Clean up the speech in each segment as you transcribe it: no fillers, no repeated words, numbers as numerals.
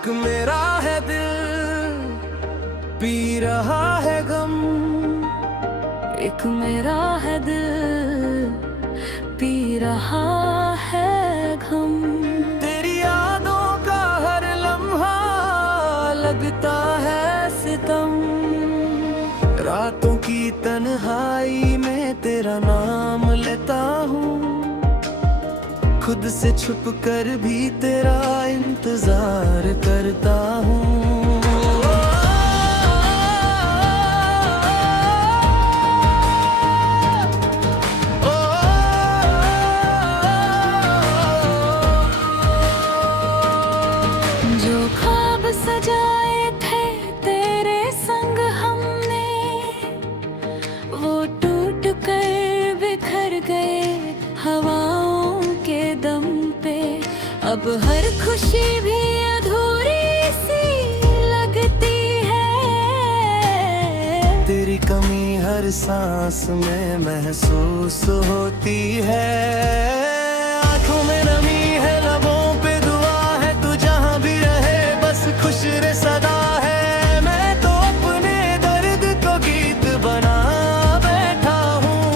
एक मेरा है दिल पी रहा है गम, एक मेरा है दिल पी रहा है गम। तेरी यादों का हर लम्हा लगता है सितम, रातों की तन्हाई में तेरा नाम लेता हूँ, खुद से छुप कर भी तेरा इंतजार करता हूँ। जो ख्वाब सजाए थे तेरे संग हमने, वो टूट कर बिखर गए हवाओं के दम पे। अब हर खुशी भी अधूरी सी लगती है, तेरी कमी हर सांस में महसूस होती है। आंखों में नमी है, लबों पे दुआ है, तू जहां भी रहे बस खुश रहे सदा है। मैं तो अपने दर्द को गीत बना बैठा हूँ,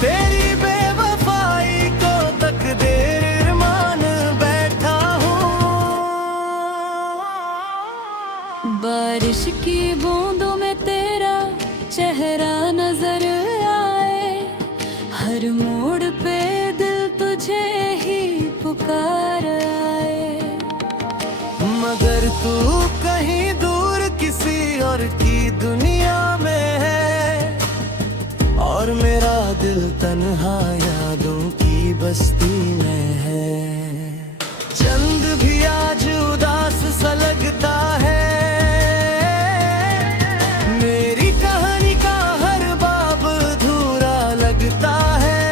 तेरी बेवफाई को तकदीर मान बैठा हूँ। बारिश की बूंदों में तेरा चेहरा नजर आए, हर मोड़ पे दिल तुझे ही पुकार आए। मगर तू कहीं दूर किसी और की दुनिया में है, और मेरा दिल तन्हा यादों की बस्ती में है। चंद भी आज उदास सा लगता है, मेरी कहानी का हर बाब अधूरा लगता है।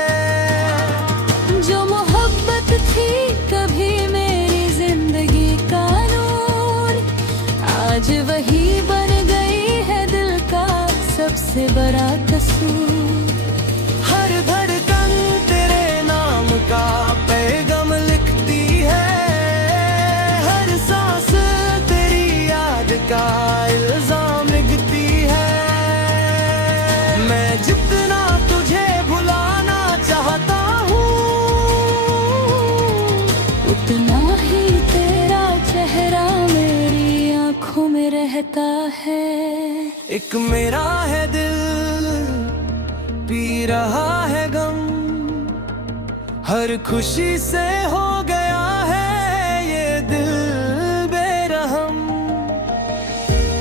जो मोहब्बत थी कभी मेरी जिंदगी का नूर, आज वही बन गई है दिल का सबसे बड़ा कसूर। हर धड़कन तेरे नाम का पैगाम लिखती है, हर सांस तेरी याद का इल्जाम लिखती है। मैं जितना तुझे भुलाना चाहता हूँ, उतना ही तेरा चेहरा मेरी आंखों में रहता है। एक मेरा है दिल पी रहा है गम, हर खुशी से हो गया है ये दिल बेरहम।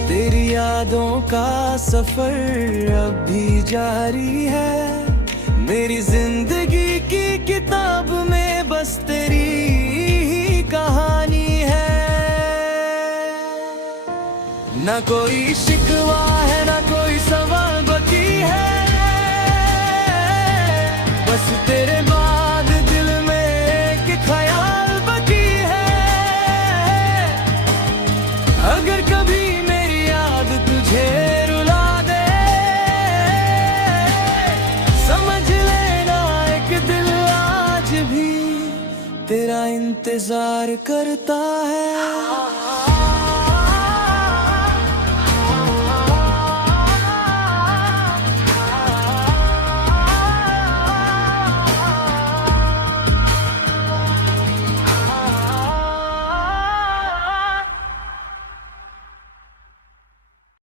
तेरी यादों का सफर अब भी जारी है, मेरी जिंदगी की किताब में बस तेरी ही कहानी है। ना कोई शिकवा है, ना कोई सवाल बाकी है, बस तेरे बाद दिल में एक ख्याल बाकी है। अगर कभी मेरी याद तुझे रुला दे, समझ लेना एक दिल आज भी तेरा इंतजार करता है।